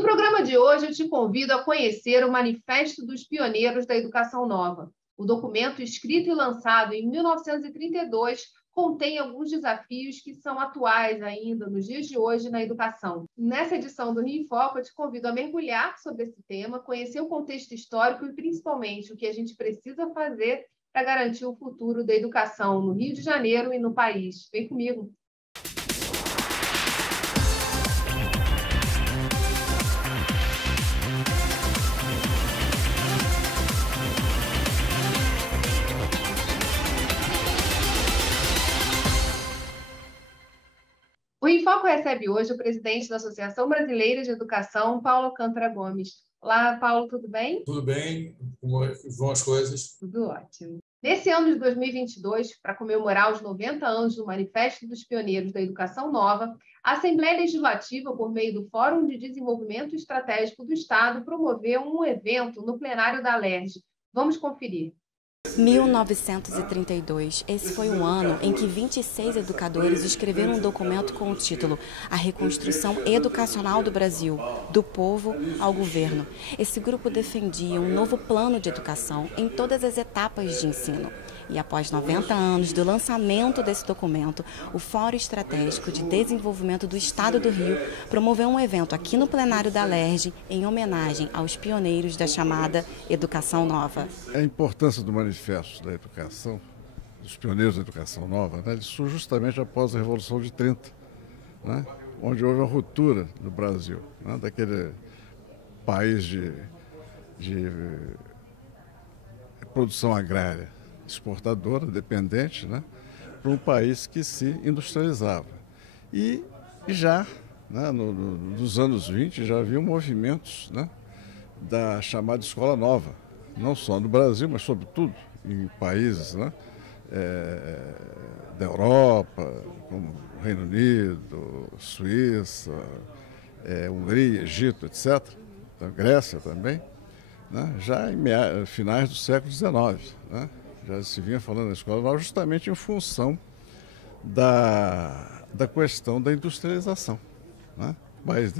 No programa de hoje, eu te convido a conhecer o Manifesto dos Pioneiros da Educação Nova. O documento, escrito e lançado em 1932, contém alguns desafios que são atuais ainda nos dias de hoje na educação. Nessa edição do Rio em Foco, eu te convido a mergulhar sobre esse tema, conhecer o contexto histórico e, principalmente, o que a gente precisa fazer para garantir o futuro da educação no Rio de Janeiro e no país. Vem comigo! O Em Foco recebe hoje o presidente da Associação Brasileira de Educação, Paulo Alcântara Gomes. Olá, Paulo, tudo bem? Tudo bem, como vão as coisas? Tudo ótimo. Nesse ano de 2022, para comemorar os 90 anos do Manifesto dos Pioneiros da Educação Nova, a Assembleia Legislativa, por meio do Fórum de Desenvolvimento Estratégico do Estado, promoveu um evento no plenário da Alerj. Vamos conferir. 1932, esse foi o ano em que 26 educadores escreveram um documento com o título A Reconstrução Educacional do Brasil, do Povo ao Governo. Esse grupo defendia um novo plano de educação em todas as etapas de ensino. E após 90 anos do lançamento desse documento, o Fórum Estratégico de Desenvolvimento do Estado do Rio promoveu um evento aqui no plenário da Alerj em homenagem aos pioneiros da chamada Educação Nova. A importância do Manifesto da Educação, dos pioneiros da Educação Nova, né, ele surge justamente após a Revolução de 30, né, onde houve uma ruptura no Brasil, né, daquele país de produção agrária exportadora, dependente, né, para um país que se industrializava. E já, né, nos anos 20, já havia movimentos, né, da chamada Escola Nova, não só no Brasil, mas sobretudo em países, né, da Europa, como Reino Unido, Suíça, Hungria, Egito, etc., da Grécia também, né, já em finais do século XIX, né, já se vinha falando na Escola Nova justamente em função da questão da industrialização, né?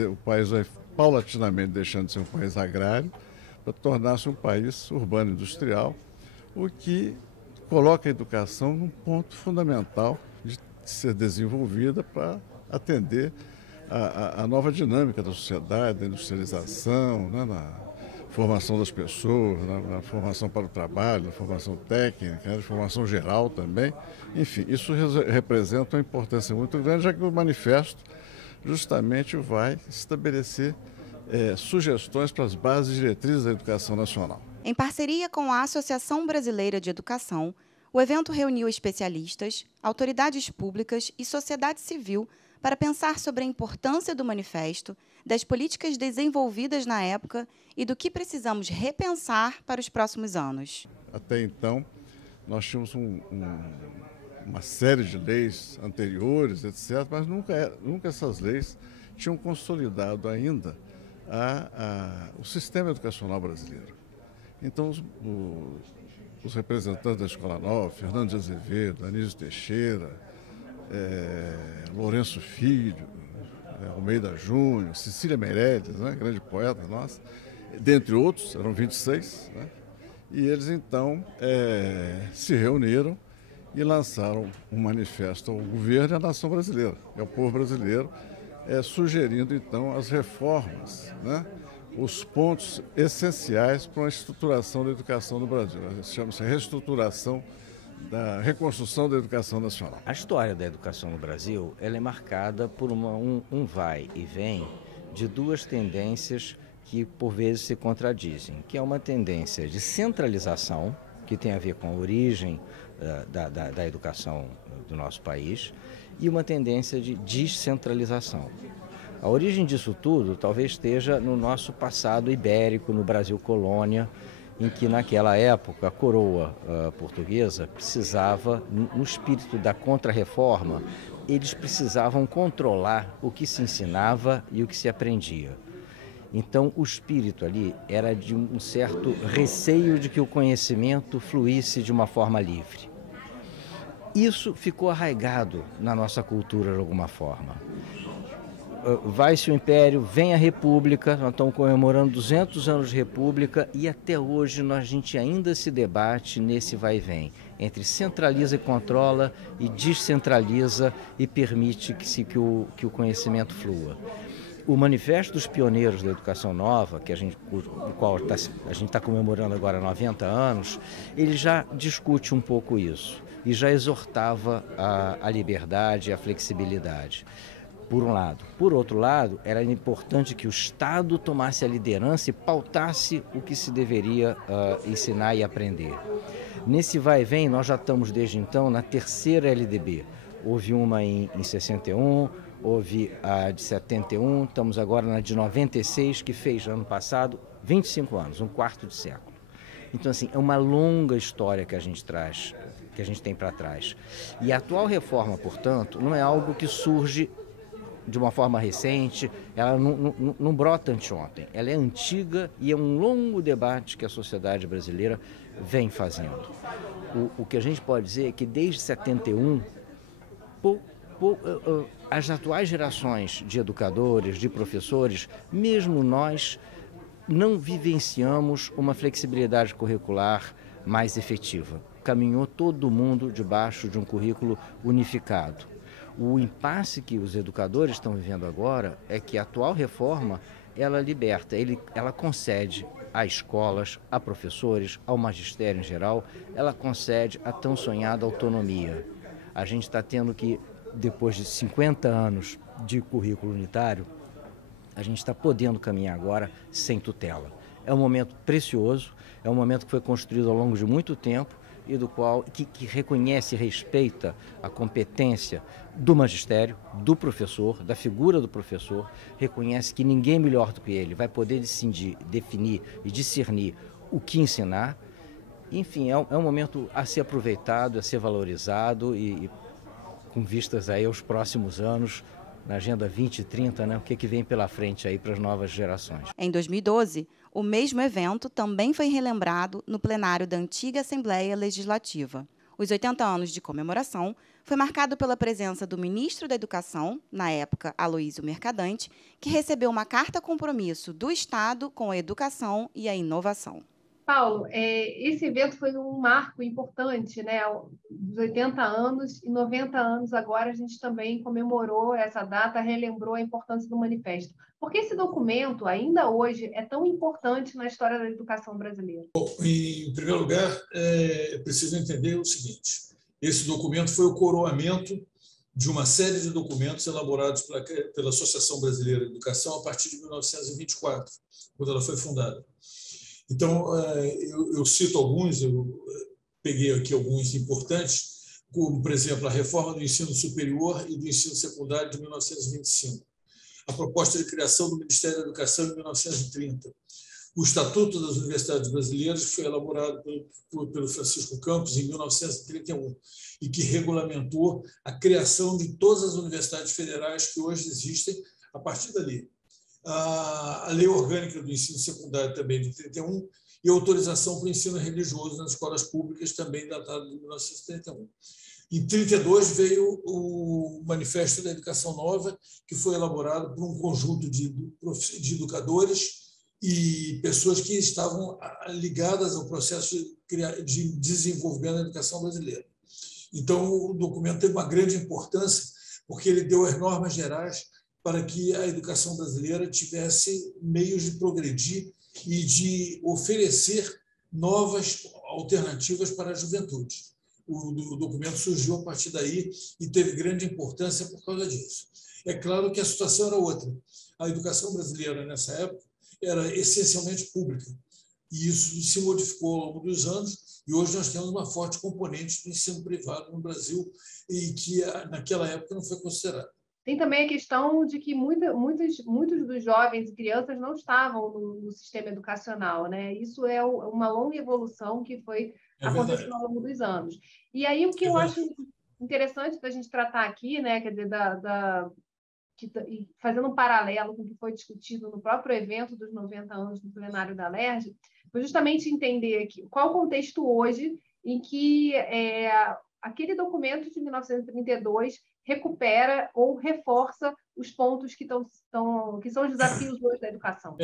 O país vai paulatinamente deixando de ser um país agrário para tornar-se um país urbano industrial, o que coloca a educação num ponto fundamental de ser desenvolvida para atender a nova dinâmica da sociedade, da industrialização, né, na formação das pessoas, na formação para o trabalho, na formação técnica, na formação geral também. Enfim, isso representa uma importância muito grande, já que o manifesto justamente vai estabelecer sugestões para as bases diretrizes da educação nacional. Em parceria com a Associação Brasileira de Educação, o evento reuniu especialistas, autoridades públicas e sociedade civil para pensar sobre a importância do manifesto, das políticas desenvolvidas na época e do que precisamos repensar para os próximos anos. Até então, nós tínhamos uma série de leis anteriores, etc., mas nunca essas leis tinham consolidado ainda o sistema educacional brasileiro. Então, os representantes da Escola Nova, Fernando de Azevedo, Anísio Teixeira, Lourenço Filho, Almeida Júnior, Cecília Meirelles, né, grande poeta nossa, dentre outros, eram 26, né, e eles então se reuniram e lançaram um manifesto ao governo e à nação brasileira, ao povo brasileiro, sugerindo então as reformas, né, os pontos essenciais para uma estruturação da educação no Brasil. Chama-se reestruturação da reconstrução da educação nacional. A história da educação no Brasil ela é marcada por um vai e vem de duas tendências que por vezes se contradizem, que é uma tendência de centralização, que tem a ver com a origem da educação do nosso país, e uma tendência de descentralização. A origem disso tudo talvez esteja no nosso passado ibérico, no Brasil colônia, em que naquela época a coroa portuguesa precisava, no espírito da contra-reforma, eles precisavam controlar o que se ensinava e o que se aprendia. Então o espírito ali era de um certo receio de que o conhecimento fluísse de uma forma livre. Isso ficou arraigado na nossa cultura de alguma forma. vai-se o Império, vem a República, nós estamos comemorando 200 anos de República e até hoje a gente ainda se debate nesse vai e vem, entre centraliza e controla e descentraliza e permite que o conhecimento flua. O Manifesto dos Pioneiros da Educação Nova, o qual a gente está comemorando agora 90 anos, ele já discute um pouco isso e já exortava a liberdade e a flexibilidade, por um lado. Por outro lado, era importante que o Estado tomasse a liderança e pautasse o que se deveria ensinar e aprender. Nesse vai e vem, nós já estamos desde então na terceira LDB. Houve uma em 61, houve a de 71, estamos agora na de 96, que fez ano passado 25 anos, um quarto de século. Então, assim, é uma longa história que a gente traz, que a gente tem para trás. E a atual reforma, portanto, não é algo que surge de uma forma recente, ela não brota anteontem. Ela é antiga e é um longo debate que a sociedade brasileira vem fazendo. O que a gente pode dizer é que desde 71, as atuais gerações de educadores, de professores, mesmo nós, não vivenciamos uma flexibilidade curricular mais efetiva. Caminhou todo mundo debaixo de um currículo unificado. O impasse que os educadores estão vivendo agora é que a atual reforma, ela liberta, ela concede a escolas, a professores, ao magistério em geral, ela concede a tão sonhada autonomia. A gente está tendo que, depois de 50 anos de currículo unitário, a gente está podendo caminhar agora sem tutela. É um momento precioso, é um momento que foi construído ao longo de muito tempo e do qual que reconhece e respeita a competência do magistério, do professor, da figura do professor, reconhece que ninguém melhor do que ele vai poder decidir, definir e discernir o que ensinar. Enfim, é um momento a ser aproveitado, a ser valorizado e com vistas aí aos próximos anos, na Agenda 2030, né? O que vem pela frente aí para as novas gerações. Em 2012, o mesmo evento também foi relembrado no plenário da antiga Assembleia Legislativa. Os 80 anos de comemoração foi marcado pela presença do ministro da Educação, na época Aloísio Mercadante, que recebeu uma carta-compromisso do Estado com a educação e a inovação. Paulo, esse evento foi um marco importante, né? Dos 80 anos e 90 anos agora a gente também comemorou essa data, relembrou a importância do manifesto. Por que esse documento, ainda hoje, é tão importante na história da educação brasileira? Bom, em primeiro lugar, é preciso entender o seguinte: esse documento foi o coroamento de uma série de documentos elaborados pela Associação Brasileira de Educação a partir de 1924, quando ela foi fundada. Então, eu cito alguns, eu peguei aqui alguns importantes, como, por exemplo, a reforma do ensino superior e do ensino secundário de 1925, a proposta de criação do Ministério da Educação em 1930, o Estatuto das Universidades Brasileiras, que foi elaborado pelo Francisco Campos em 1931 e que regulamentou a criação de todas as universidades federais que hoje existem a partir dali. A Lei Orgânica do Ensino Secundário, também de 31, e a autorização para o ensino religioso nas escolas públicas, também datada de 1931. Em 32 veio o Manifesto da Educação Nova, que foi elaborado por um conjunto de educadores e pessoas que estavam ligadas ao processo de desenvolvimento da educação brasileira. Então, o documento teve uma grande importância, porque ele deu as normas gerais para que a educação brasileira tivesse meios de progredir e de oferecer novas alternativas para a juventude. O documento surgiu a partir daí e teve grande importância por causa disso. É claro que a situação era outra. A educação brasileira, nessa época, era essencialmente pública. E isso se modificou ao longo dos anos, e hoje nós temos uma forte componente do ensino privado no Brasil, e que naquela época não foi considerado. Tem também a questão de que muitos dos jovens e crianças não estavam no sistema educacional, né? Isso é uma longa evolução que foi acontecendo ao longo dos anos. E aí o que eu acho interessante da gente tratar aqui, né? Quer dizer, fazendo um paralelo com o que foi discutido no próprio evento dos 90 anos do plenário da LERJ, foi justamente entender aqui qual o contexto hoje em que aquele documento de 1932 recupera ou reforça os pontos que são os desafios hoje da educação?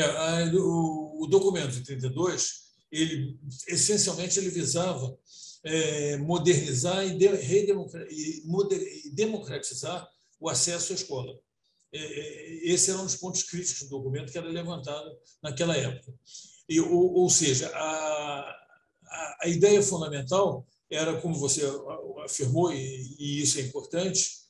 O documento de 32, ele essencialmente ele visava modernizar e democratizar o acesso à escola. Esse era um dos pontos críticos do documento que era levantado naquela época. Ou seja, a ideia fundamental era, como você afirmou, e isso é importante,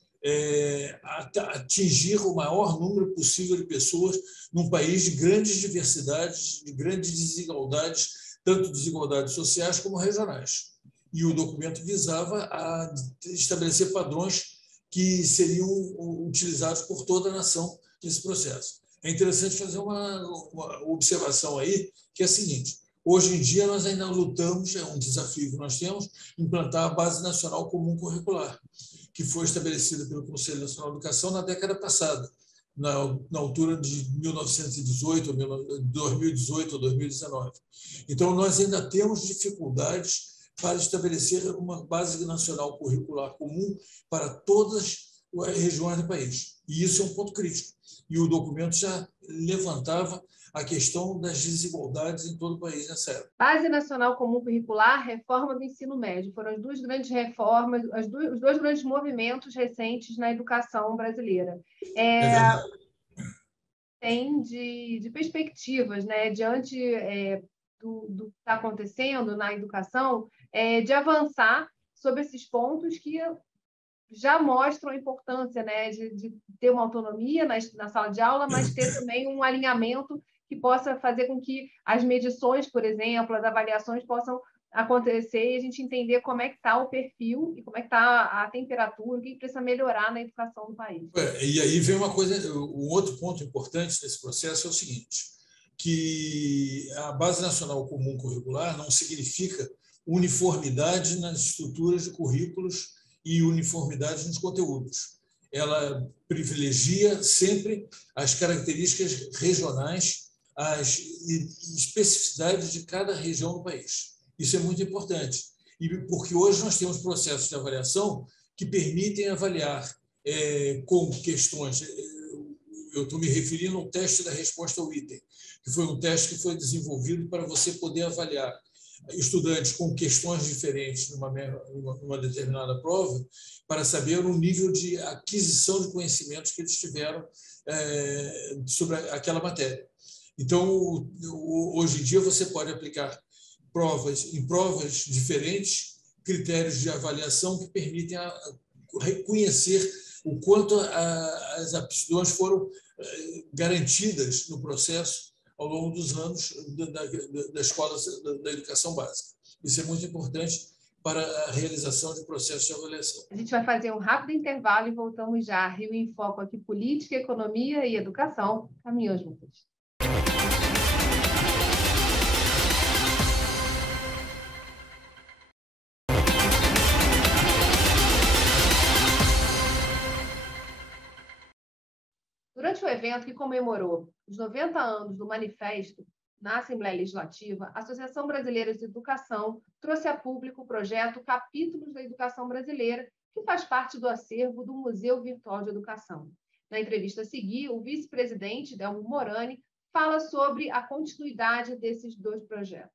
atingir o maior número possível de pessoas num país de grandes diversidades, de grandes desigualdades, tanto desigualdades sociais como regionais. E o documento visava a estabelecer padrões que seriam utilizados por toda a nação nesse processo. É interessante fazer uma observação aí, que é a seguinte: hoje em dia nós ainda lutamos, é um desafio que nós temos, implantar a Base Nacional Comum Curricular, que foi estabelecida pelo Conselho Nacional de Educação na década passada, na altura de 2018 ou 2019. Então, nós ainda temos dificuldades para estabelecer uma base nacional curricular comum para todas as regiões do país. E isso é um ponto crítico. E o documento já levantava a questão das desigualdades em todo o país nessa época. Base Nacional Comum Curricular, reforma do ensino médio. Foram as duas grandes reformas, os dois grandes movimentos recentes na educação brasileira. Tem de perspectivas, né, diante do que está acontecendo na educação, de avançar sobre esses pontos que já mostram a importância, né, de ter uma autonomia na sala de aula, mas ter também um alinhamento que possa fazer com que as medições, por exemplo, as avaliações possam acontecer e a gente entender como é que está o perfil e como é que está a temperatura, o que precisa melhorar na educação do país. E aí vem uma coisa, um outro ponto importante desse processo é o seguinte, que a Base Nacional Comum Curricular não significa uniformidade nas estruturas de currículos e uniformidade nos conteúdos. Ela privilegia sempre as características regionais, as especificidades de cada região do país. Isso é muito importante, porque hoje nós temos processos de avaliação que permitem avaliar com questões. Eu estou me referindo ao teste da resposta ao item, que foi um teste que foi desenvolvido para você poder avaliar estudantes com questões diferentes numa determinada prova, para saber o nível de aquisição de conhecimentos que eles tiveram sobre aquela matéria. Então, hoje em dia, você pode aplicar em provas diferentes, critérios de avaliação que permitem reconhecer o quanto as aptidões foram garantidas no processo ao longo dos anos da escola da educação básica. Isso é muito importante para a realização de processos de avaliação. A gente vai fazer um rápido intervalo e voltamos já. Rio em Foco aqui, política, economia e educação. Caminhos juntos. Durante o evento que comemorou os 90 anos do Manifesto na Assembleia Legislativa, a Associação Brasileira de Educação trouxe a público o projeto Capítulos da Educação Brasileira, que faz parte do acervo do Museu Virtual de Educação. Na entrevista a seguir, o vice-presidente, Delmo Morani, fala sobre a continuidade desses dois projetos.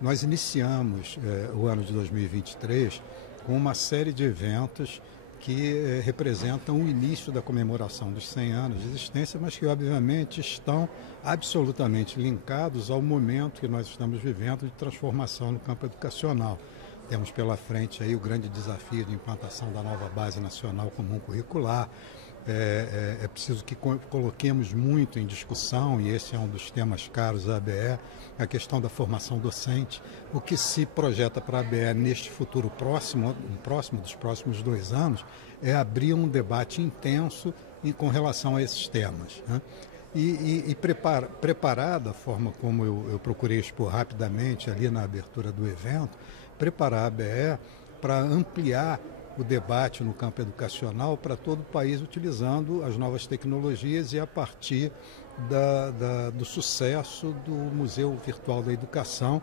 Nós iniciamos o ano de 2023 com uma série de eventos que representam o início da comemoração dos 100 anos de existência, mas que obviamente estão absolutamente linkados ao momento que nós estamos vivendo de transformação no campo educacional. Temos pela frente aí o grande desafio de implantação da nova Base Nacional Comum Curricular. É preciso que coloquemos muito em discussão, e esse é um dos temas caros à ABE, a questão da formação docente. O que se projeta para a ABE neste futuro próximo dos próximos 2 anos, é abrir um debate intenso com relação a esses temas, né? E preparar da forma como eu procurei expor rapidamente ali na abertura do evento, preparar a ABE para ampliar o debate no campo educacional para todo o país, utilizando as novas tecnologias e a partir do sucesso do Museu Virtual da Educação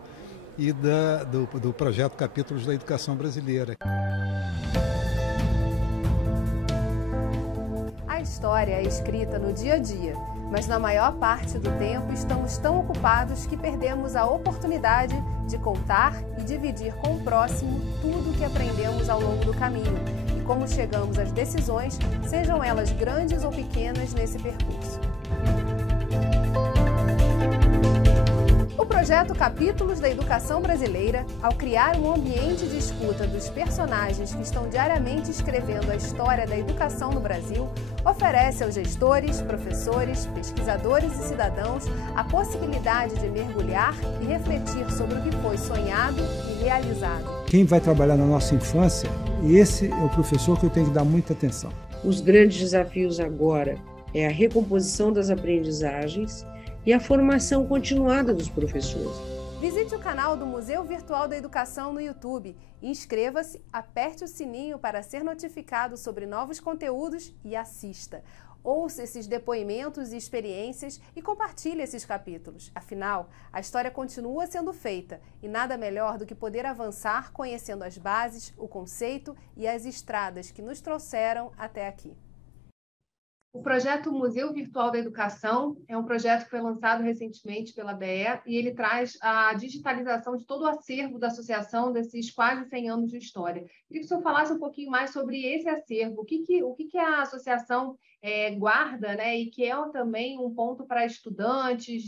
e do projeto Capítulos da Educação Brasileira. história é escrita no dia a dia, mas na maior parte do tempo estamos tão ocupados que perdemos a oportunidade de contar e dividir com o próximo tudo o que aprendemos ao longo do caminho e como chegamos às decisões, sejam elas grandes ou pequenas nesse percurso. O projeto Capítulos da Educação Brasileira, ao criar um ambiente de escuta dos personagens que estão diariamente escrevendo a história da educação no Brasil, oferece aos gestores, professores, pesquisadores e cidadãos a possibilidade de mergulhar e refletir sobre o que foi sonhado e realizado. Quem vai trabalhar na nossa infância, esse é o professor que eu tenho que dar muita atenção. Os grandes desafios agora é a recomposição das aprendizagens e a formação continuada dos professores. Visite o canal do Museu Virtual da Educação no YouTube. Inscreva-se, aperte o sininho para ser notificado sobre novos conteúdos e assista. Ouça esses depoimentos e experiências e compartilhe esses capítulos. Afinal, a história continua sendo feita e nada melhor do que poder avançar conhecendo as bases, o conceito e as estradas que nos trouxeram até aqui. O projeto Museu Virtual da Educação é um projeto que foi lançado recentemente pela BE e ele traz a digitalização de todo o acervo da associação desses quase 100 anos de história. Queria que o senhor falasse um pouquinho mais sobre esse acervo, o que a associação guarda, né, e que é também um ponto para estudantes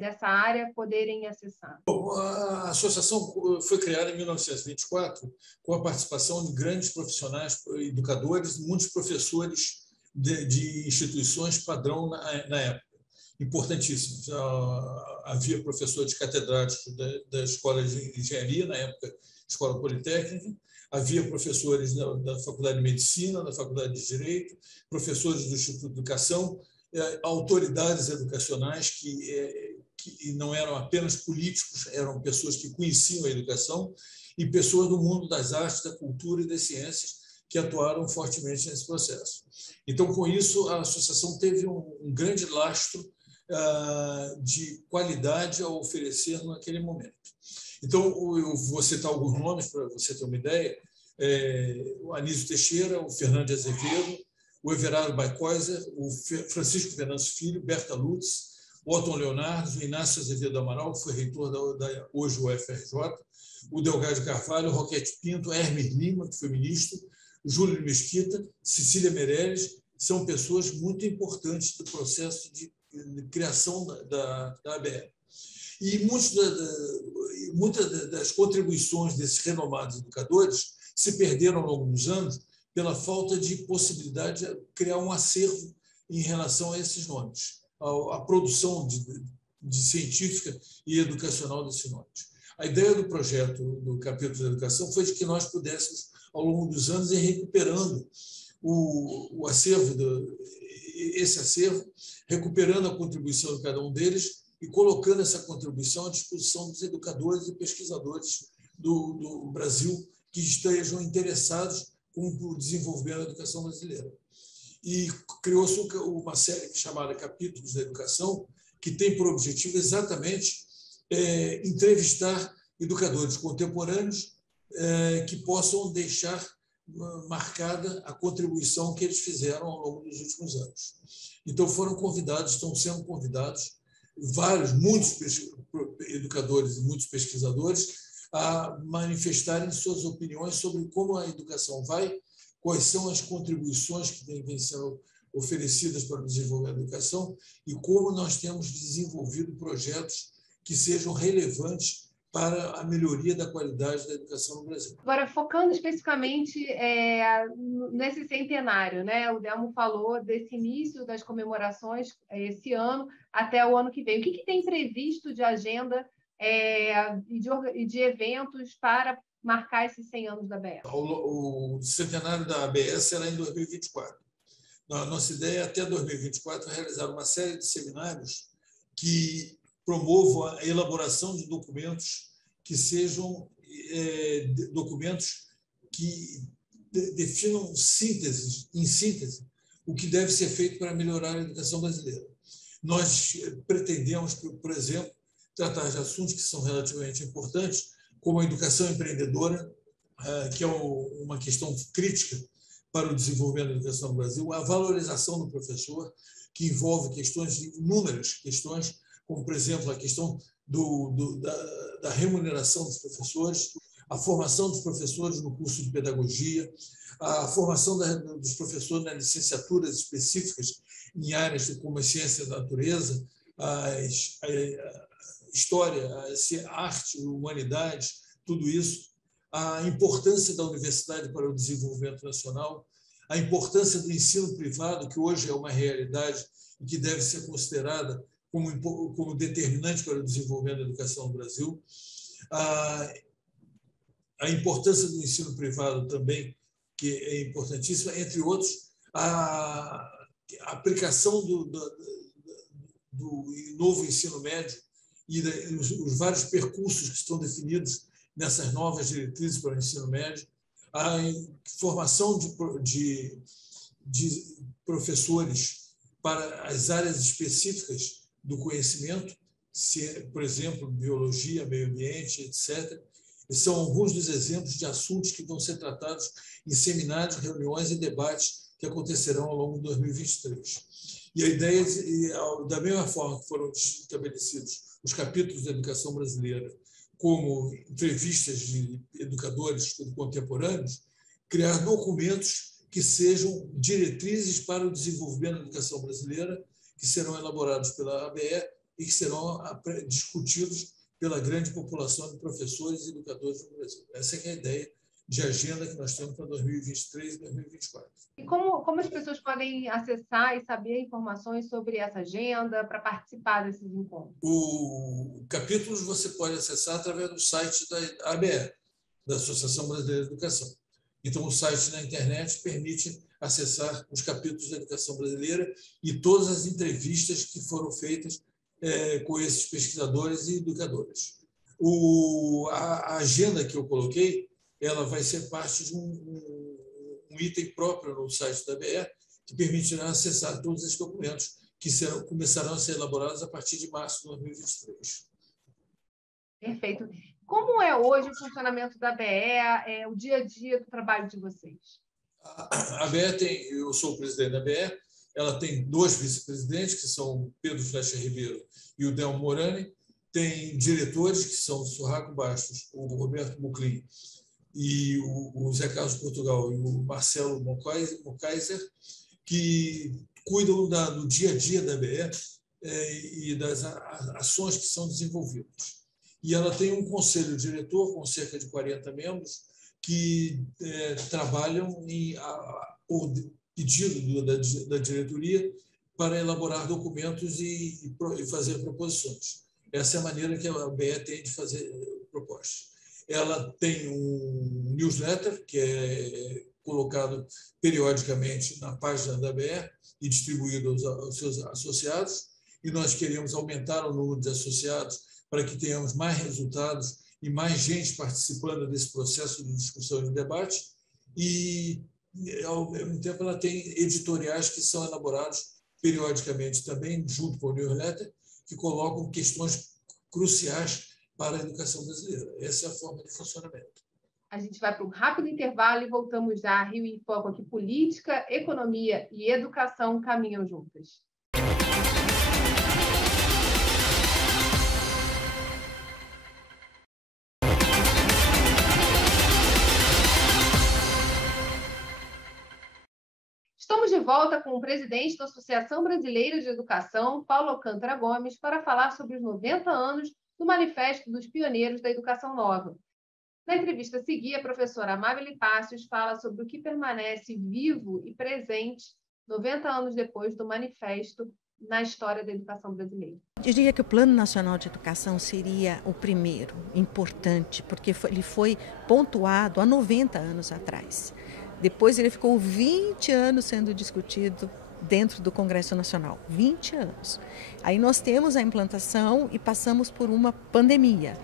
dessa área poderem acessar. Bom, a associação foi criada em 1924 com a participação de grandes profissionais, educadores, muitos professores de instituições padrão na época, importantíssimos. Havia professores catedráticos da Escola de Engenharia, na época Escola Politécnica, havia professores da Faculdade de Medicina, da Faculdade de Direito, professores do Instituto de Educação, autoridades educacionais que não eram apenas políticos, eram pessoas que conheciam a educação e pessoas do mundo das artes, da cultura e das ciências que atuaram fortemente nesse processo. Então, com isso, a associação teve um grande lastro de qualidade a oferecer naquele momento. Então, eu vou citar alguns nomes para você ter uma ideia. O Anísio Teixeira, o Fernando Azevedo, o Everardo Baicoiser, o Francisco Venâncio Filho, Berta Lutz, o Otton Leonardo, o Inácio Azevedo Amaral, que foi reitor da hoje UFRJ, o Delgado Carvalho, o Roquete Pinto, Hermes Lima, que foi ministro, Júlio Mesquita, Cecília Meirelles, são pessoas muito importantes do processo de criação da ABE. E muitas das contribuições desses renomados educadores se perderam ao longo dos anos pela falta de possibilidade de criar um acervo em relação a esses nomes, a produção de científica e educacional desses nomes. A ideia do projeto do Capítulo da Educação foi de que nós pudéssemos, ao longo dos anos, ir recuperando o acervo, esse acervo, recuperando a contribuição de cada um deles e colocando essa contribuição à disposição dos educadores e pesquisadores do Brasil que estejam interessados com o desenvolvimento da educação brasileira. E criou-se uma série chamada Capítulos da Educação, que tem por objetivo exatamente entrevistar educadores contemporâneos que possam deixar marcada a contribuição que eles fizeram ao longo dos últimos anos. Então, foram convidados, estão sendo convidados, muitos educadores e muitos pesquisadores a manifestarem suas opiniões sobre como a educação vai, quais são as contribuições que vêm sendo oferecidas para o desenvolvimento da educação e como nós temos desenvolvido projetos que sejam relevantes para a melhoria da qualidade da educação no Brasil. Agora, focando especificamente nesse centenário, né? O Delmo falou desse início das comemorações esse ano até o ano que vem. O que tem previsto de agenda e de eventos para marcar esses 100 anos da ABS? O centenário da ABS será em 2024. A nossa ideia é, até 2024, realizar uma série de seminários que promovam a elaboração de documentos que sejam documentos que definam em síntese, o que deve ser feito para melhorar a educação brasileira. Nós pretendemos, por exemplo, tratar de assuntos que são relativamente importantes, como a educação empreendedora, que é uma questão crítica para o desenvolvimento da educação no Brasil, a valorização do professor, que envolve questões inúmeras, questões como, por exemplo, a questão da remuneração dos professores, a formação dos professores no curso de pedagogia, a formação dos professores nas licenciaturas específicas em áreas como a ciência da natureza, a história, a arte, humanidades, tudo isso, a importância da universidade para o desenvolvimento nacional, a importância do ensino privado, que hoje é uma realidade e que deve ser considerada como determinante para o desenvolvimento da educação no Brasil, a importância do ensino privado também, que é importantíssima, entre outros, a aplicação do novo ensino médio e os vários percursos que estão definidos nessas novas diretrizes para o ensino médio, a formação de professores para as áreas específicas do conhecimento, por exemplo, biologia, meio ambiente, etc. E são alguns dos exemplos de assuntos que vão ser tratados em seminários, reuniões e debates que acontecerão ao longo de 2023. E a ideia, da mesma forma que foram estabelecidos os capítulos da educação brasileira como entrevistas de educadores contemporâneos, criar documentos que sejam diretrizes para o desenvolvimento da educação brasileira, que serão elaborados pela ABE e que serão discutidos pela grande população de professores e educadores do Brasil. Essa é a ideia de agenda que nós temos para 2023 e 2024. E como as pessoas podem acessar e saber informações sobre essa agenda para participar desses encontros? O capítulos você pode acessar através do site da ABE, da Associação Brasileira de Educação. Então, o site na internet permite acessar os capítulos da educação brasileira e todas as entrevistas que foram feitas com esses pesquisadores e educadores. A agenda que eu coloquei, ela vai ser parte de um item próprio no site da ABE, que permitirá acessar todos esses documentos que começarão a ser elaborados a partir de março de 2023. Perfeito. Como é hoje o funcionamento da ABE, o dia a dia do trabalho de vocês? A ABE eu sou o presidente da ABE, ela tem 2 vice-presidentes, que são o Pedro Flecha Ribeiro e o Delmo Morani, tem diretores, que são o Surraco Bastos, o Roberto Buclin e o Zé Carlos Portugal e o Marcelo Mokaiser, que cuidam do dia a dia da ABE e das ações que são desenvolvidas. E ela tem um conselho diretor com cerca de 40 membros que trabalham por pedido da diretoria para elaborar documentos e fazer proposições. Essa é a maneira que a ABE tem de fazer propostas. Ela tem um newsletter que é colocado periodicamente na página da ABE e distribuído aos seus associados, e nós queremos aumentar o número de associados para que tenhamos mais resultados e mais gente participando desse processo de discussão e de debate, e, ao mesmo tempo, ela tem editoriais que são elaborados periodicamente também, junto com o newsletter, que colocam questões cruciais para a educação brasileira. Essa é a forma de funcionamento. A gente vai para um rápido intervalo e voltamos já. Rio em Foco aqui. Política, economia e educação caminham juntas. Estamos de volta com o presidente da Associação Brasileira de Educação, Paulo Alcântara Gomes, para falar sobre os 90 anos do Manifesto dos Pioneiros da Educação Nova. Na entrevista a seguir, a professora Amábile Pássios fala sobre o que permanece vivo e presente 90 anos depois do Manifesto na história da educação brasileira. Eu diria que o Plano Nacional de Educação seria o primeiro, importante, porque ele foi pontuado há 90 anos atrás. Depois ele ficou 20 anos sendo discutido dentro do Congresso Nacional, 20 anos. Aí nós temos a implantação e passamos por uma pandemia.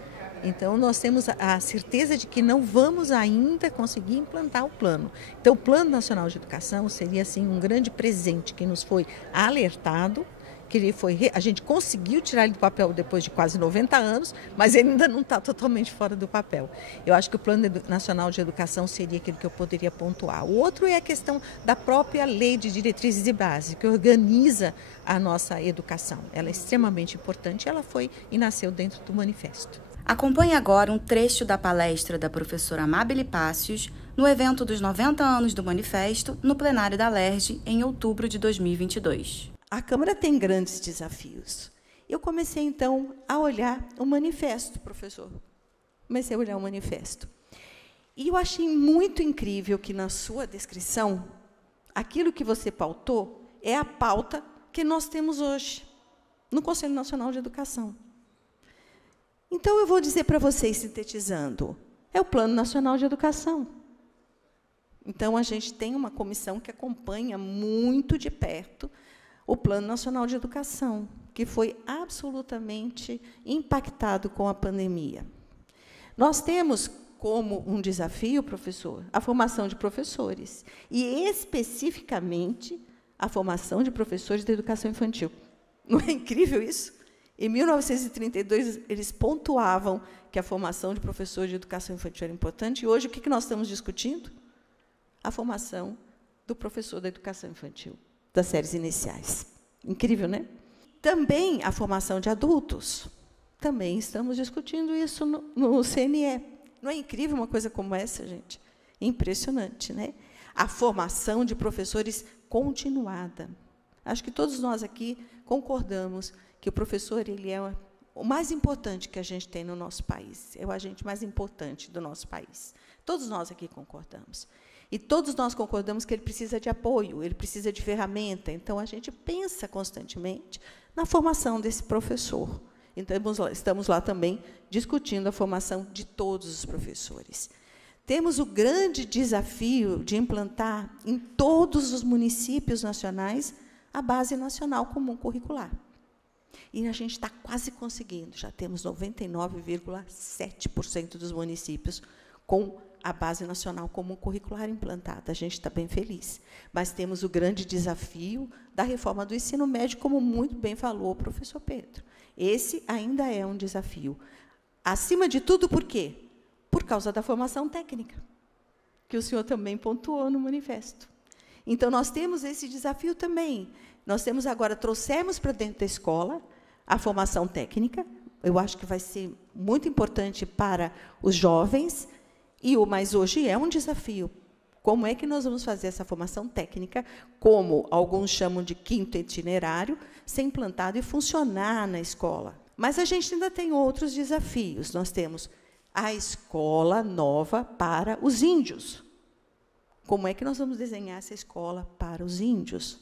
Então nós temos a certeza de que não vamos ainda conseguir implantar o plano. Então o Plano Nacional de Educação seria assim um grande presente que nos foi alertado que a gente conseguiu tirar ele do papel depois de quase 90 anos, mas ele ainda não está totalmente fora do papel. Eu acho que o Plano Nacional de Educação seria aquilo que eu poderia pontuar. O outro é a questão da própria Lei de Diretrizes e Bases, que organiza a nossa educação. Ela é extremamente importante, ela foi e nasceu dentro do manifesto. Acompanhe agora um trecho da palestra da professora Amábile Pácios no evento dos 90 anos do Manifesto, no plenário da LERJ, em outubro de 2022. A Câmara tem grandes desafios. Eu comecei, então, a olhar o manifesto, professor. Comecei a olhar o manifesto. E eu achei muito incrível que, na sua descrição, aquilo que você pautou é a pauta que nós temos hoje, no Conselho Nacional de Educação. Então, eu vou dizer para vocês, sintetizando, é o Plano Nacional de Educação. Então, a gente tem uma comissão que acompanha muito de perto o Plano Nacional de Educação, que foi absolutamente impactado com a pandemia. Nós temos como um desafio, professor, a formação de professores, e especificamente a formação de professores da educação infantil. Não é incrível isso? Em 1932, eles pontuavam que a formação de professores de educação infantil era importante, e hoje o que nós estamos discutindo? A formação do professor da educação infantil, das séries iniciais. Incrível, né? Também a formação de adultos. Também estamos discutindo isso no CNE. Não é incrível uma coisa como essa, gente? Impressionante, né? A formação de professores continuada. Acho que todos nós aqui concordamos que o professor ele é o mais importante que a gente tem no nosso país. É o agente mais importante do nosso país. Todos nós aqui concordamos. E todos nós concordamos que ele precisa de apoio, ele precisa de ferramenta. Então, a gente pensa constantemente na formação desse professor. Então, estamos lá também discutindo a formação de todos os professores. Temos o grande desafio de implantar em todos os municípios nacionais a Base Nacional Comum Curricular. E a gente está quase conseguindo, já temos 99,7% dos municípios com a Base Nacional Comum Curricular implantada. A gente está bem feliz. Mas temos o grande desafio da reforma do ensino médio, como muito bem falou o professor Pedro. Esse ainda é um desafio. Acima de tudo, por quê? Por causa da formação técnica, que o senhor também pontuou no manifesto. Então, nós temos esse desafio também. Nós temos agora, trouxemos para dentro da escola a formação técnica. Eu acho que vai ser muito importante para os jovens, mas hoje é um desafio. Como é que nós vamos fazer essa formação técnica, como alguns chamam de quinto itinerário, ser implantado e funcionar na escola? Mas a gente ainda tem outros desafios. Nós temos a escola nova para os índios. Como é que nós vamos desenhar essa escola para os índios?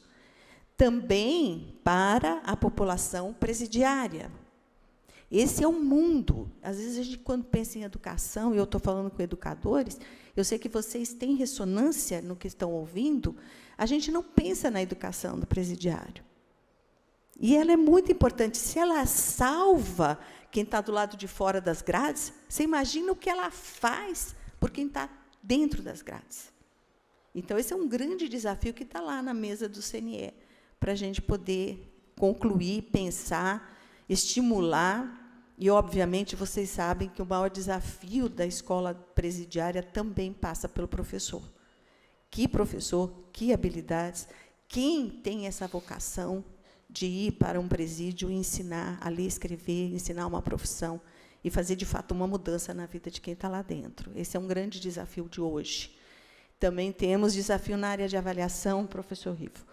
Também para a população presidiária. Esse é um mundo. Às vezes, a gente, quando pensa em educação, e eu estou falando com educadores, eu sei que vocês têm ressonância no que estão ouvindo, a gente não pensa na educação do presidiário. E ela é muito importante. Se ela salva quem está do lado de fora das grades, você imagina o que ela faz por quem está dentro das grades. Então, esse é um grande desafio que está lá na mesa do CNE, para a gente poder concluir, pensar, estimular, e, obviamente, vocês sabem que o maior desafio da escola presidiária também passa pelo professor. Que professor, que habilidades, quem tem essa vocação de ir para um presídio e ensinar a ler, escrever, ensinar uma profissão e fazer, de fato, uma mudança na vida de quem está lá dentro. Esse é um grande desafio de hoje. Também temos desafio na área de avaliação, professor Rivo.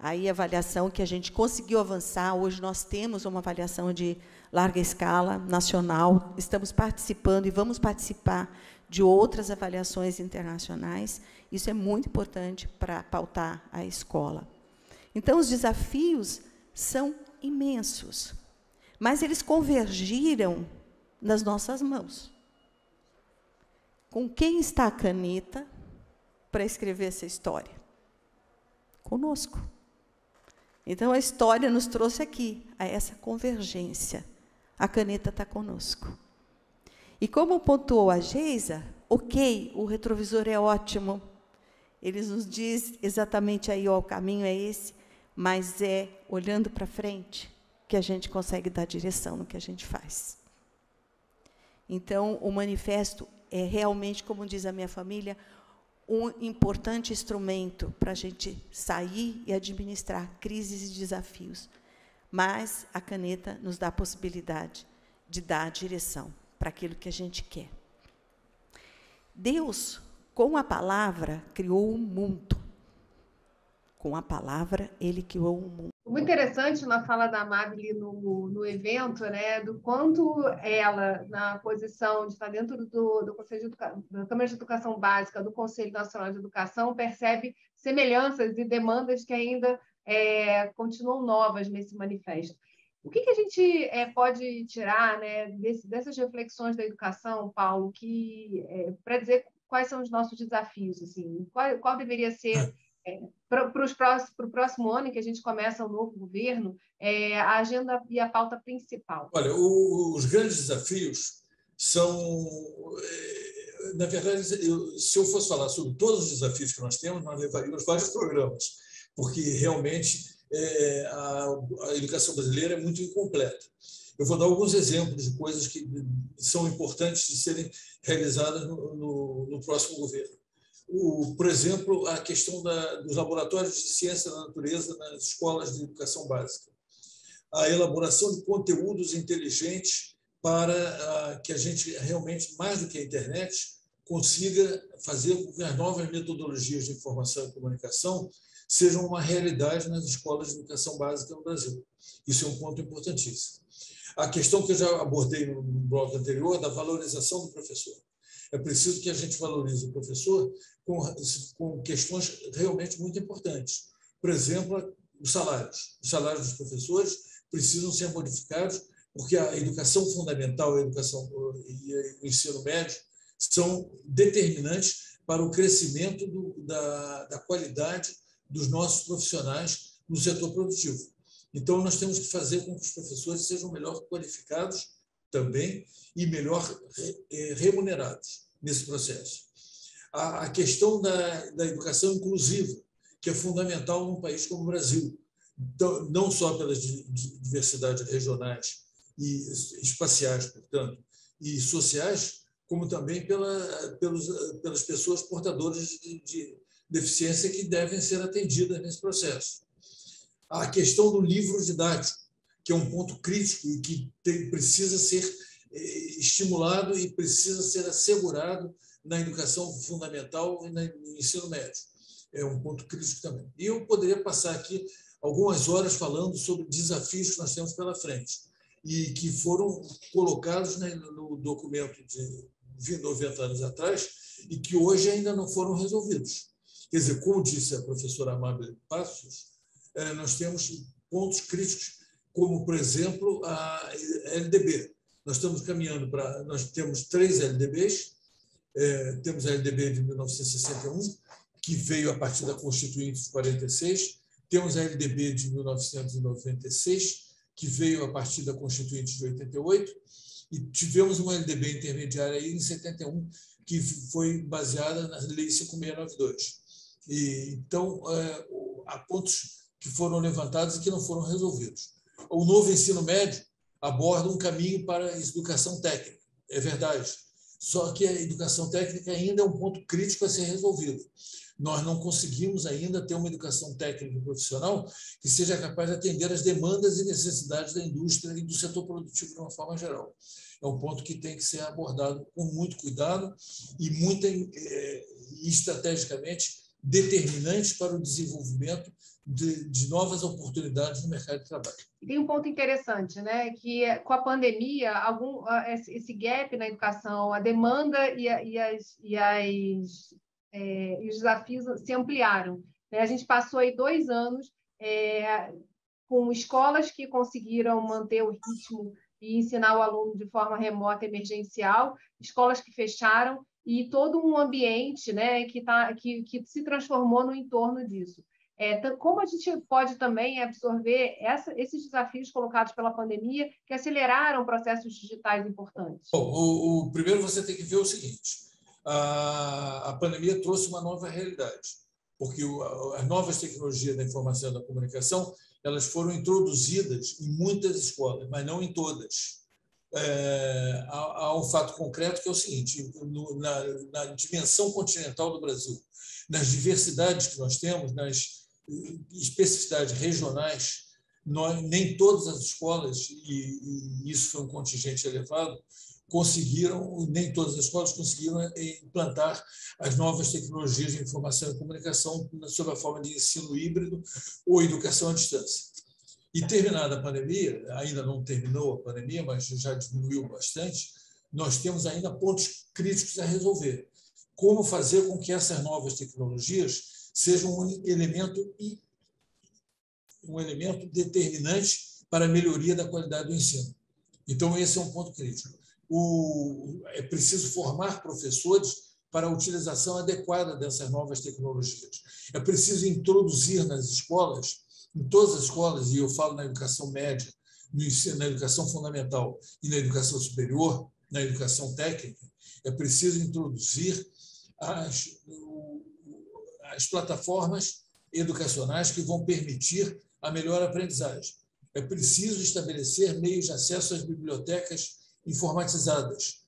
Aí, a avaliação que a gente conseguiu avançar, hoje nós temos uma avaliação de larga escala, nacional, estamos participando e vamos participar de outras avaliações internacionais. Isso é muito importante para pautar a escola. Então, os desafios são imensos, mas eles convergiram nas nossas mãos. Com quem está a caneta para escrever essa história? Conosco. Então, a história nos trouxe aqui, a essa convergência. A caneta está conosco. E como pontuou a Geisa, ok, o retrovisor é ótimo, ele nos diz exatamente aí, ó, o caminho é esse, mas é olhando para frente que a gente consegue dar direção no que a gente faz. Então, o manifesto é realmente, como diz a minha família, um importante instrumento para a gente sair e administrar crises e desafios. Mas a caneta nos dá a possibilidade de dar a direção para aquilo que a gente quer. Deus, com a palavra, criou o mundo. Com a palavra, Ele criou o mundo. Muito interessante na fala da Amabile no evento, né, do quanto ela, na posição de estar dentro do Conselho da Câmara de Educação Básica, do Conselho Nacional de Educação, percebe semelhanças e demandas que ainda continuam novas nesse manifesto. O que a gente pode tirar, né, dessas reflexões da educação, Paulo, para dizer quais são os nossos desafios? Assim, qual deveria ser, para o próximo ano, em que a gente começa um novo governo, a agenda e a pauta principal? Olha, os grandes desafios são... Na verdade, se eu fosse falar sobre todos os desafios que nós temos, nós levaríamos vários programas, porque realmente a educação brasileira é muito incompleta. Eu vou dar alguns exemplos de coisas que são importantes de serem realizadas no próximo governo. Por exemplo, a questão dos laboratórios de ciência da natureza nas escolas de educação básica. A elaboração de conteúdos inteligentes para que a gente realmente, mais do que a internet, consiga fazer com que as novas metodologias de informação e comunicação sejam uma realidade nas escolas de educação básica no Brasil. Isso é um ponto importantíssimo. A questão que eu já abordei no bloco anterior, da valorização do professor. É preciso que a gente valorize o professor com questões realmente muito importantes. Por exemplo, os salários. Os salários dos professores precisam ser modificados, porque a educação fundamental e o ensino médio são determinantes para o crescimento da qualidade dos nossos profissionais no setor produtivo. Então, nós temos que fazer com que os professores sejam melhor qualificados também e melhor remunerados nesse processo. A questão da educação inclusiva, que é fundamental num país como o Brasil, então, não só pelas diversidades regionais e espaciais, portanto, e sociais, como também pelas pessoas portadoras de deficiência que devem ser atendidas nesse processo. A questão do livro didático, que é um ponto crítico e que precisa ser estimulado e precisa ser assegurado na educação fundamental e no ensino médio. É um ponto crítico também. E eu poderia passar aqui algumas horas falando sobre desafios que nós temos pela frente e que foram colocados no documento de 90 anos atrás e que hoje ainda não foram resolvidos. Quer dizer, como disse a professora Amabile Passos, nós temos pontos críticos, como, por exemplo, a LDB. Nós estamos caminhando para... Nós temos 3 LDBs. Temos a LDB de 1961, que veio a partir da Constituinte de 46. Temos a LDB de 1996, que veio a partir da Constituinte de 88. E tivemos uma LDB intermediária aí em 71, que foi baseada na Lei 5692. Então, há pontos que foram levantados e que não foram resolvidos. O novo ensino médio aborda um caminho para a educação técnica, é verdade. Só que a educação técnica ainda é um ponto crítico a ser resolvido. Nós não conseguimos ainda ter uma educação técnica profissional que seja capaz de atender às demandas e necessidades da indústria e do setor produtivo de uma forma geral. É um ponto que tem que ser abordado com muito cuidado e estrategicamente determinante para o desenvolvimento de novas oportunidades no mercado de trabalho. Tem um ponto interessante, né? Que com a pandemia, esse gap na educação, a demanda e os desafios se ampliaram. A gente passou aí 2 anos com escolas que conseguiram manter o ritmo e ensinar o aluno de forma remota emergencial, escolas que fecharam e todo um ambiente, né, que se transformou no entorno disso. Como a gente pode também absorver esses desafios colocados pela pandemia que aceleraram processos digitais importantes? Bom, primeiro você tem que ver o seguinte, a pandemia trouxe uma nova realidade. porque as novas tecnologias da informação e da comunicação elas foram introduzidas em muitas escolas, mas não em todas. Há um fato concreto que é o seguinte: na dimensão continental do Brasil, nas diversidades que nós temos, nas especificidades regionais, nem todas as escolas, e isso foi um contingente elevado, nem todas as escolas conseguiram implantar as novas tecnologias de informação e comunicação sob a forma de ensino híbrido ou educação à distância. E terminada a pandemia, ainda não terminou a pandemia, mas já diminuiu bastante, nós temos ainda pontos críticos a resolver. Como fazer com que essas novas tecnologias sejam um elemento determinante para a melhoria da qualidade do ensino. Então, esse é um ponto crítico. É preciso formar professores para a utilização adequada dessas novas tecnologias. É preciso introduzir nas escolas, em todas as escolas, e eu falo na educação média, no ensino, na educação fundamental e na educação superior, na educação técnica, é preciso introduzir as plataformas educacionais que vão permitir a melhor aprendizagem. É preciso estabelecer meios de acesso às bibliotecas informatizadas.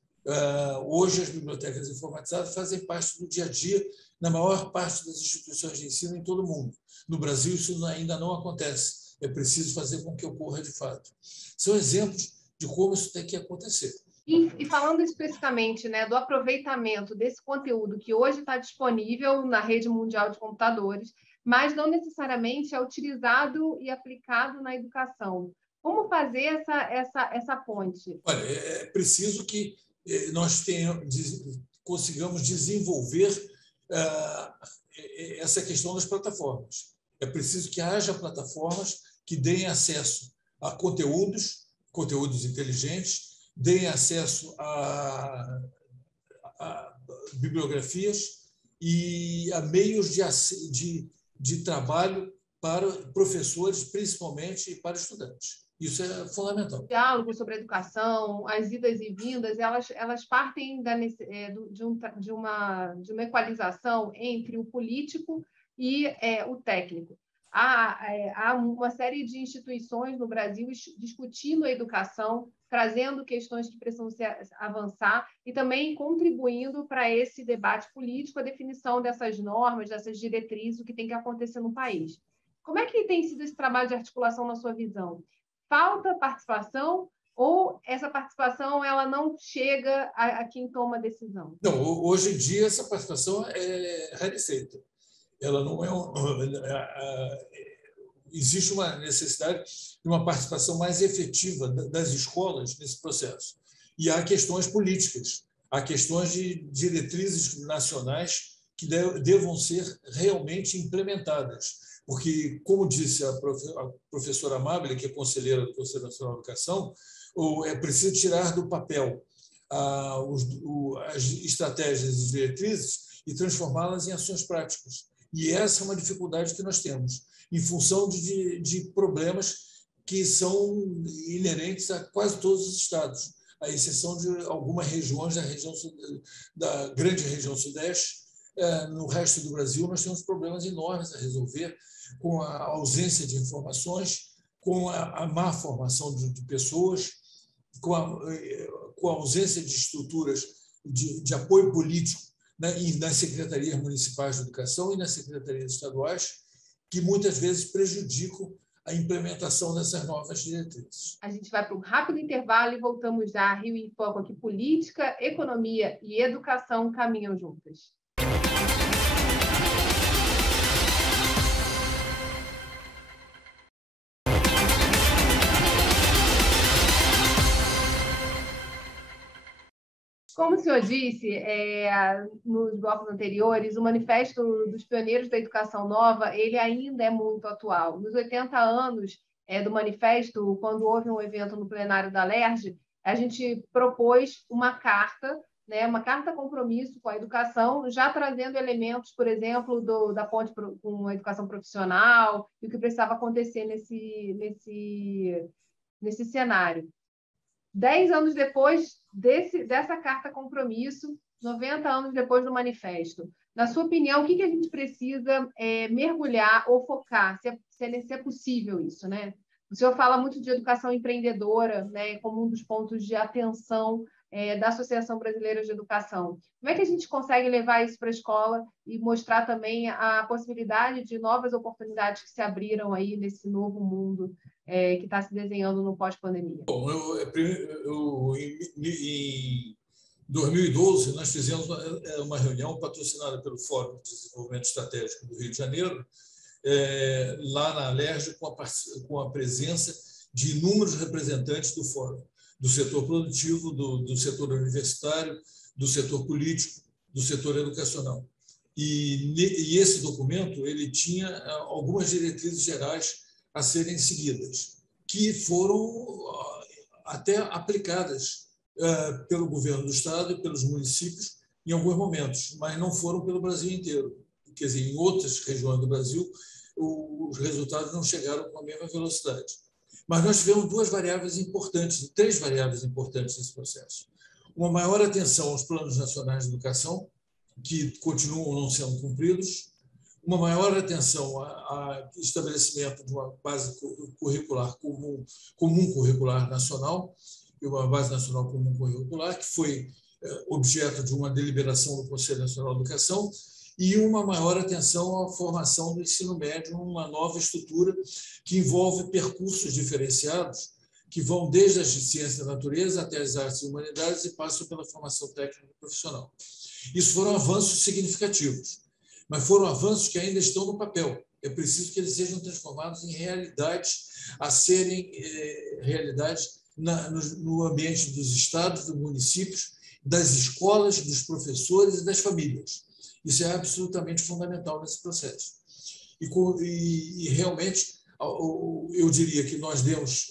Hoje, as bibliotecas informatizadas fazem parte do dia a dia na maior parte das instituições de ensino em todo o mundo. No Brasil, isso ainda não acontece. É preciso fazer com que ocorra de fato. São exemplos de como isso tem que acontecer. E falando especificamente, né, do aproveitamento desse conteúdo que hoje está disponível na rede mundial de computadores, mas não necessariamente é utilizado e aplicado na educação. Como fazer essa ponte? Olha, é preciso que nós consigamos desenvolver essa questão das plataformas. É preciso que haja plataformas que deem acesso a conteúdos inteligentes, deem acesso a bibliografias e a meios de trabalho para professores, principalmente, e para estudantes. Isso é fundamental. O diálogo sobre a educação, as idas e vindas, elas partem de uma equalização entre o político e o técnico. Há uma série de instituições no Brasil discutindo a educação, trazendo questões que precisam se avançar e também contribuindo para esse debate político, a definição dessas normas, dessas diretrizes, o que tem que acontecer no país. Como é que tem sido esse trabalho de articulação na sua visão? Falta participação ou essa participação ela não chega a quem toma a decisão? Não, hoje em dia essa participação é rarefaita. Ela não existe uma necessidade de uma participação mais efetiva das escolas nesse processo. E há questões políticas, há questões de diretrizes nacionais que devam ser realmente implementadas. Porque, como disse a professora Amabile, que é conselheira do Conselho Nacional de Educação, é preciso tirar do papel as estratégias e diretrizes e transformá-las em ações práticas. E essa é uma dificuldade que nós temos, em função de problemas que são inerentes a quase todos os estados, à exceção de algumas regiões da grande região sudeste. No resto do Brasil, nós temos problemas enormes a resolver com a ausência de informações, com a má formação de pessoas, com a ausência de estruturas de apoio político, né, nas secretarias municipais de educação e nas secretarias estaduais, que muitas vezes prejudicam a implementação dessas novas diretrizes. A gente vai para um rápido intervalo e voltamos já. Rio em Foco aqui. Política, economia e educação caminham juntas. Como o senhor disse nos blocos anteriores, o Manifesto dos Pioneiros da Educação Nova ele ainda é muito atual. Nos 80 anos do Manifesto, quando houve um evento no plenário da LERJ, a gente propôs uma carta compromisso com a educação, já trazendo elementos, por exemplo, da ponte com a educação profissional e o que precisava acontecer nesse cenário. 10 anos depois dessa carta compromisso, 90 anos depois do manifesto, Na sua opinião, o que a gente precisa mergulhar ou focar, se é possível isso, né? O senhor fala muito de educação empreendedora, né, como um dos pontos de atenção da Associação Brasileira de Educação. Como é que a gente consegue levar isso para a escola e mostrar também a possibilidade de novas oportunidades que se abriram aí nesse novo mundo que está se desenhando no pós-pandemia? Bom, em 2012, nós fizemos uma reunião patrocinada pelo Fórum de Desenvolvimento Estratégico do Rio de Janeiro, lá na Alerj, com a presença de inúmeros representantes do Fórum, do setor produtivo, do setor universitário, do setor político, do setor educacional. E esse documento ele tinha algumas diretrizes gerais a serem seguidas, que foram até aplicadas pelo governo do Estado e pelos municípios em alguns momentos, mas não foram pelo Brasil inteiro. Quer dizer, em outras regiões do Brasil, os resultados não chegaram com a mesma velocidade. Mas nós tivemos três variáveis importantes nesse processo. Uma maior atenção aos planos nacionais de educação, que continuam não sendo cumpridos, uma maior atenção ao estabelecimento de uma base curricular comum curricular nacional, e uma base nacional comum curricular, que foi objeto de uma deliberação do Conselho Nacional de Educação, e uma maior atenção à formação do ensino médio, uma nova estrutura que envolve percursos diferenciados, que vão desde as ciências da natureza até as artes e humanidades e passam pela formação técnica e profissional. Isso foram avanços significativos, mas foram avanços que ainda estão no papel. É preciso que eles sejam transformados em realidades, a serem realidades no ambiente dos estados, dos municípios, das escolas, dos professores e das famílias. Isso é absolutamente fundamental nesse processo. E realmente, eu diria que nós demos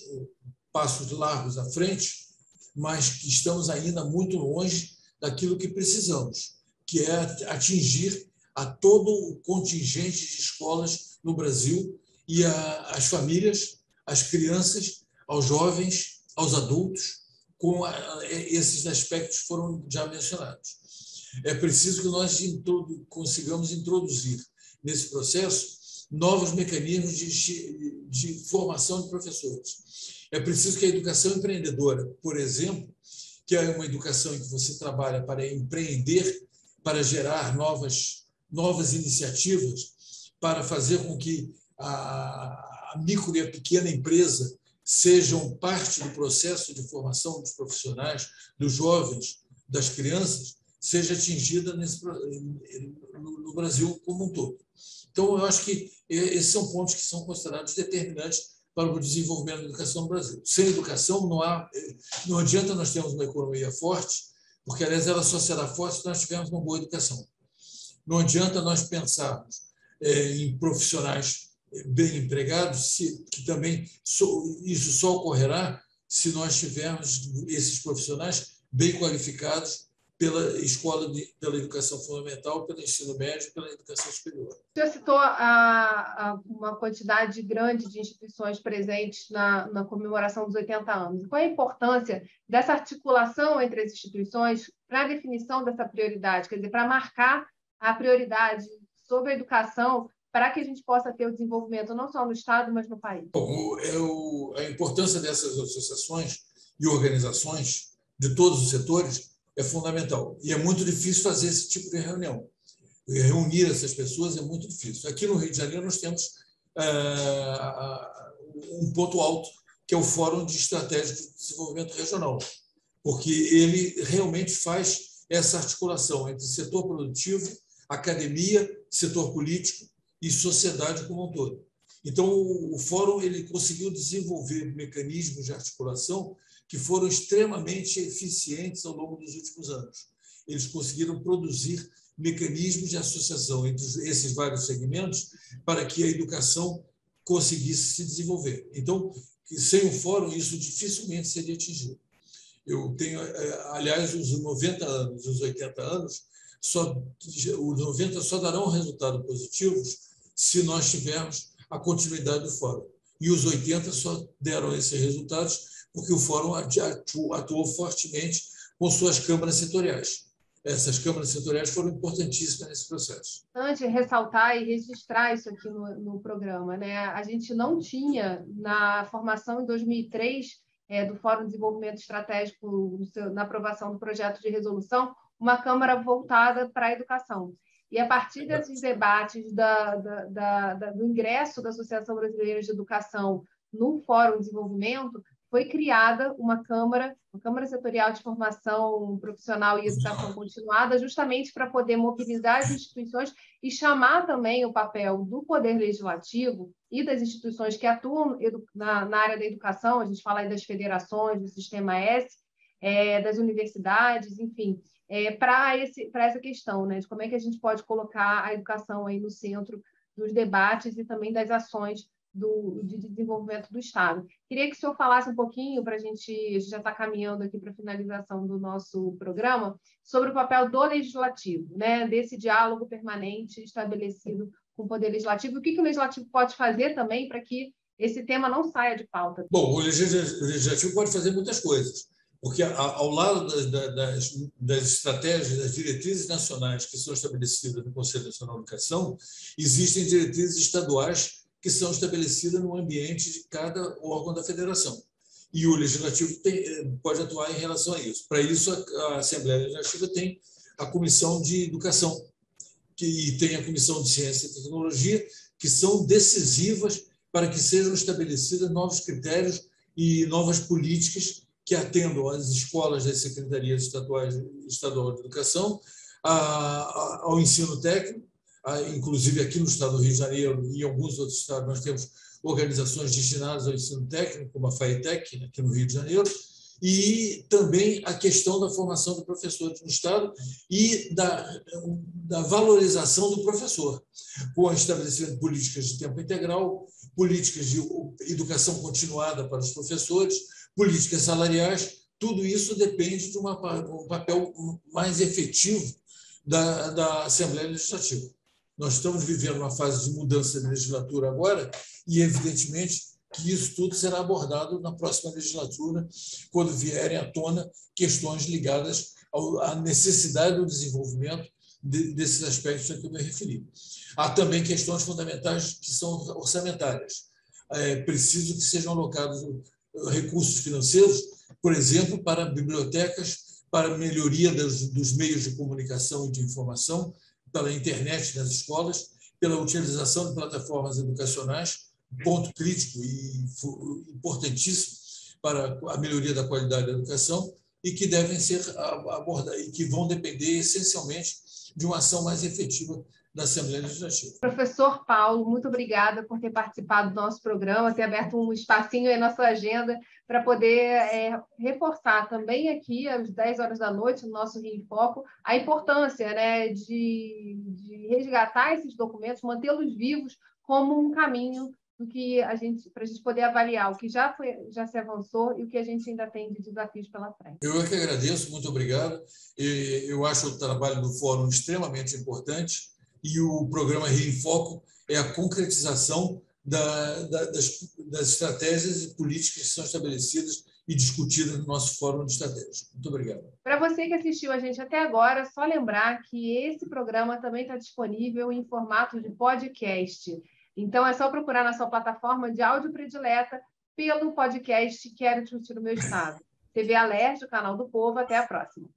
passos largos à frente, mas que estamos ainda muito longe daquilo que precisamos, que é atingir a todo o contingente de escolas no Brasil e as famílias, as crianças, aos jovens, aos adultos, com esses aspectos foram já mencionados. É preciso que nós consigamos introduzir nesse processo novos mecanismos de formação de professores. É preciso que a educação empreendedora, por exemplo, que é uma educação em que você trabalha para empreender, para gerar novas iniciativas, para fazer com que a micro e a pequena empresa sejam parte do processo de formação dos profissionais, dos jovens, das crianças, seja atingida no Brasil como um todo. Então, eu acho que esses são pontos que são considerados determinantes para o desenvolvimento da educação no Brasil. Sem educação, não adianta nós termos uma economia forte, porque, aliás, ela só será forte se nós tivermos uma boa educação. Não adianta nós pensarmos em profissionais bem empregados, que também isso só ocorrerá se nós tivermos esses profissionais bem qualificados pela escola, pela educação fundamental, pelo ensino médio, pela educação superior. O senhor citou uma quantidade grande de instituições presentes na comemoração dos 80 anos. Qual é a importância dessa articulação entre as instituições para a definição dessa prioridade, quer dizer, para marcar a prioridade sobre a educação para que a gente possa ter o desenvolvimento não só no Estado, mas no país? Bom, a importância dessas associações e organizações de todos os setores é fundamental. E é muito difícil fazer esse tipo de reunião. Reunir essas pessoas é muito difícil. Aqui no Rio de Janeiro nós temos um ponto alto, que é o Fórum de Estratégia de Desenvolvimento Regional, porque ele realmente faz essa articulação entre setor produtivo, academia, setor político e sociedade como um todo. Então, o Fórum ele conseguiu desenvolver mecanismos de articulação que foram extremamente eficientes ao longo dos últimos anos. Eles conseguiram produzir mecanismos de associação entre esses vários segmentos para que a educação conseguisse se desenvolver. Então, sem o Fórum, isso dificilmente seria atingido. Eu tenho, aliás, os 90 anos, os 80 anos, os 90 só darão resultados positivos se nós tivermos a continuidade do Fórum. E os 80 só deram esses resultados porque o Fórum atuou fortemente com suas câmaras setoriais. essas câmaras setoriais foram importantíssimas nesse processo. Antes de ressaltar e registrar isso aqui no programa, né? A gente não tinha, na formação em 2003, do Fórum de Desenvolvimento Estratégico, na aprovação do projeto de resolução, uma Câmara voltada para a educação. E, a partir desses debates do ingresso da Associação Brasileira de Educação no Fórum de Desenvolvimento, foi criada uma Câmara Setorial de Formação Profissional e Educação Continuada, justamente para poder mobilizar as instituições e chamar também o papel do Poder Legislativo e das instituições que atuam na área da educação, a gente fala aí das federações, do Sistema S, das universidades, enfim, para essa questão, né, de como é que a gente pode colocar a educação aí no centro dos debates e também das ações de desenvolvimento do Estado. Queria que o senhor falasse um pouquinho, para a gente já está caminhando aqui para a finalização do nosso programa, sobre o papel do Legislativo, né, desse diálogo permanente estabelecido com o Poder Legislativo. O que o Legislativo pode fazer também para que esse tema não saia de pauta? Bom, o Legislativo pode fazer muitas coisas, porque ao lado das estratégias, das diretrizes nacionais que são estabelecidas no Conselho Nacional de Educação, existem diretrizes estaduais que são estabelecidas no ambiente de cada órgão da federação. E o Legislativo pode atuar em relação a isso. Para isso, a Assembleia Legislativa tem a Comissão de Educação e tem a Comissão de Ciência e Tecnologia, que são decisivas para que sejam estabelecidos novos critérios e novas políticas que atendam às escolas das secretarias estadual de educação, ao ensino técnico. Inclusive, aqui no estado do Rio de Janeiro e em alguns outros estados, nós temos organizações destinadas ao ensino técnico, como a FAETEC, aqui no Rio de Janeiro, e também a questão da formação do professor no estado e da valorização do professor, com o estabelecimento de políticas de tempo integral, políticas de educação continuada para os professores, políticas salariais. Tudo isso depende de um papel mais efetivo da Assembleia Legislativa. Nós estamos vivendo uma fase de mudança de legislatura agora e, evidentemente, que isso tudo será abordado na próxima legislatura, quando vierem à tona questões ligadas à necessidade do desenvolvimento desses aspectos a que eu me referi. Há também questões fundamentais que são orçamentárias. É preciso que sejam alocados recursos financeiros, por exemplo, para bibliotecas, para melhoria dos meios de comunicação e de informação, pela internet nas escolas, pela utilização de plataformas educacionais, ponto crítico e importantíssimo para a melhoria da qualidade da educação e que devem ser abordados e que vão depender essencialmente de uma ação mais efetiva da Assembleia Legislativa. Professor Paulo, muito obrigada por ter participado do nosso programa, ter aberto um espacinho aí na sua agenda para poder reforçar também aqui, às 10 horas da noite, no nosso Rio em Foco, a importância, né, de resgatar esses documentos, mantê-los vivos como um caminho para a gente poder avaliar o que já se avançou e o que a gente ainda tem de desafios pela frente. Eu é que agradeço, muito obrigado. Eu acho o trabalho do Fórum extremamente importante e o programa Rio em Foco é a concretização das estratégias e políticas que são estabelecidas e discutidas no nosso Fórum de Estratégia. Muito obrigado. Para você que assistiu a gente até agora, só lembrar que esse programa também está disponível em formato de podcast. Então, é só procurar na sua plataforma de áudio predileta pelo podcast Quero Discutir o Meu Estado. TV Alerj, o canal do Povo. Até a próxima.